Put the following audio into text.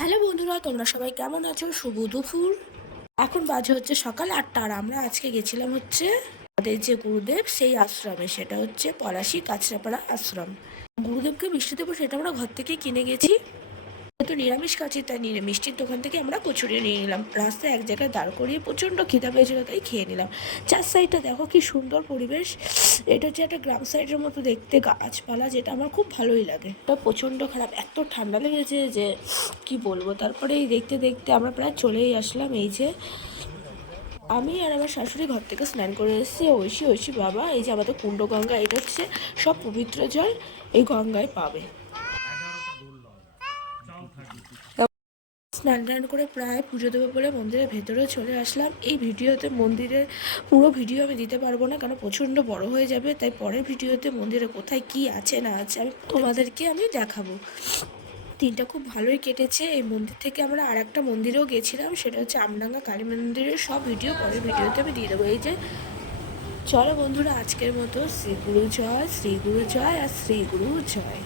Hello বন্ধুরা, তোমরা সবাই কেমন আছো? শুভ দুপুর। এখন বাজে হচ্ছে সকাল 8টা। আর আমরা আজকে গেছিলাম হচ্ছে আমাদের যে গুরুদেব সেই আশ্রমে, সেটা হচ্ছে পলাশী কাছড়াপাড়া আশ্রম। গুরুদেবকে মিষ্টি দেবো সেটা আমরা ঘর থেকে কিনে গেছি, যেহেতু নিরামিষ খাচ্ছি তাই মিষ্টির দোকান থেকে আমরা কচুরি নিয়ে নিলাম। রাস্তায় এক জায়গায় দাঁড় করিয়ে প্রচণ্ড খিদা পেয়েছিল তাই খেয়ে নিলাম। চার সাইডটা দেখো কি সুন্দর পরিবেশ। এটা হচ্ছে একটা গ্রাম সাইডের মতো দেখতে, গাছপালা, যেটা আমার খুব ভালোই লাগে। এটা প্রচণ্ড খারাপ, এত ঠান্ডা লেগেছে যে কি বলবো। তারপরে এই দেখতে দেখতে আমরা প্রায় চলেই আসলাম। এই যে আমি আর আমার শাশুড়ি ঘর থেকে স্নান করে এসেছি। ঐশী ঐশী বাবা, এই যে আমাদের কুণ্ড গঙ্গা, এটা হচ্ছে সব পবিত্র জল এই গঙ্গায় পাবে। স্নান টান করে প্রায় পুজো দেবো বলে মন্দিরের ভেতরে চলে আসলাম। এই ভিডিওতে মন্দিরের পুরো ভিডিও আমি দিতে পারবো না, কারণ প্রচণ্ড বড় হয়ে যাবে। তাই পরের ভিডিওতে মন্দিরে কোথায় কি আছে না আছে আমি তোমাদেরকে দেখাবো। দিনটা খুব ভালোই কেটেছে। এই মন্দির থেকে আমরা আর একটা মন্দিরেও গেছিলাম, সেটা হচ্ছে আমডাঙ্গা কালী মন্দিরের সব ভিডিও পরের ভিডিওতে আমি দিয়ে দেবো। এই যে চলো বন্ধুরা, আজকের মতো শ্রী গুরু জয়, শ্রী গুরু জয় আর শ্রী গুরু জয়।